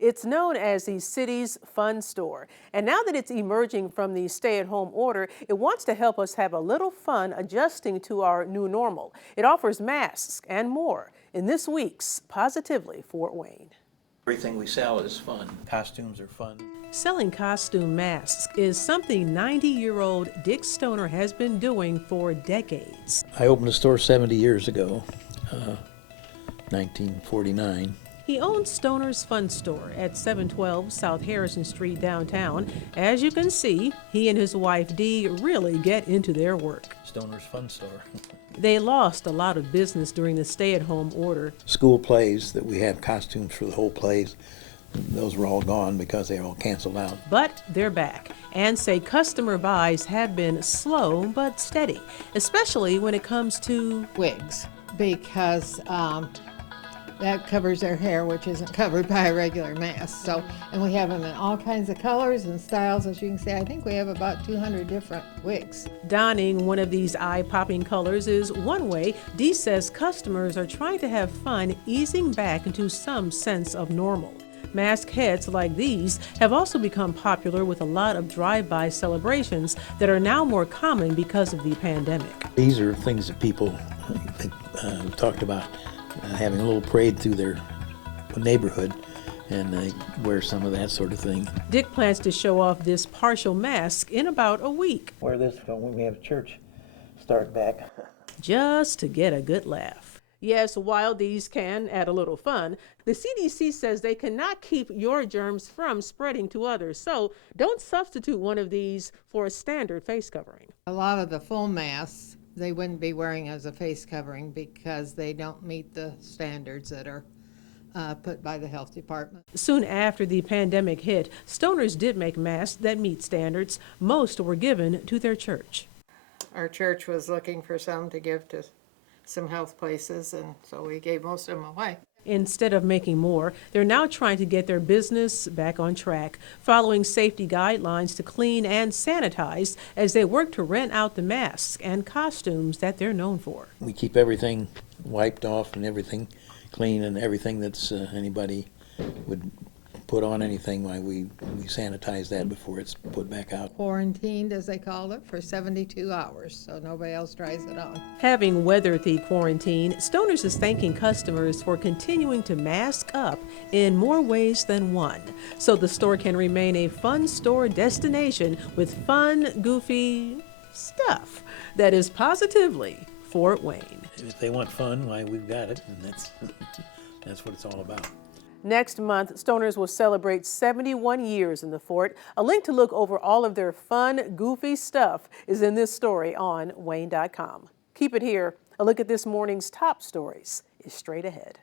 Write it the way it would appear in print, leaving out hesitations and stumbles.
It's known as the city's Funstore. And now that it's emerging from the stay-at-home order, it wants to help us have a little fun adjusting to our new normal. It offers masks and more in this week's Positively Fort Wayne. Everything we sell is fun. Costumes are fun. Selling costume masks is something 90-year-old Dick Stoner has been doing for decades. I opened a store 70 years ago, 1949. He owns Stoner's Funstore at 712 South Harrison Street downtown. As you can see, he and his wife Dee really get into their work. Stoner's Funstore. They lost a lot of business during the stay-at-home order. School plays that we have costumes for the whole plays, those were all gone because they were all canceled out. But they're back and say customer buys have been slow but steady, especially when it comes to wigs, because that covers their hair, which isn't covered by a regular mask. So, and we have them in all kinds of colors and styles. As you can see, I think we have about 200 different wigs. Donning one of these eye-popping colors is one way. Dee says customers are trying to have fun, easing back into some sense of normal. Mask heads like these have also become popular with a lot of drive-by celebrations that are now more common because of the pandemic. These are things that people talked about. Having a little parade through their neighborhood, and they wear some of that sort of thing. Dick plans to show off this partial mask in about a week. Wear this when we have church start back. Just to get a good laugh. Yes, while these can add a little fun, the CDC says they cannot keep your germs from spreading to others, so don't substitute one of these for a standard face covering. A lot of the full masks they wouldn't be wearing as a face covering because they don't meet the standards that are put by the health department. Soon after the pandemic hit, Stoners did make masks that meet standards. Most were given to their church. Our church was looking for some to give to some health places, and so we gave most of them away. Instead of making more, they're now trying to get their business back on track, following safety guidelines to clean and sanitize as they work to rent out the masks and costumes that they're known for. We keep everything wiped off and everything clean, and everything that's anybody would put on anything, we sanitize that before it's put back out. Quarantined, as they call it, for 72 hours, so nobody else tries it on. Having weathered the quarantine, Stoners is thanking customers for continuing to mask up in more ways than one, so the store can remain a fun store destination with fun, goofy stuff that is positively Fort Wayne. If they want fun, why, we've got it, and that's what it's all about. Next month, Stoners will celebrate 71 years in the fort. A link to look over all of their fun, goofy stuff is in this story on Wayne.com. Keep it here. A look at this morning's top stories is straight ahead.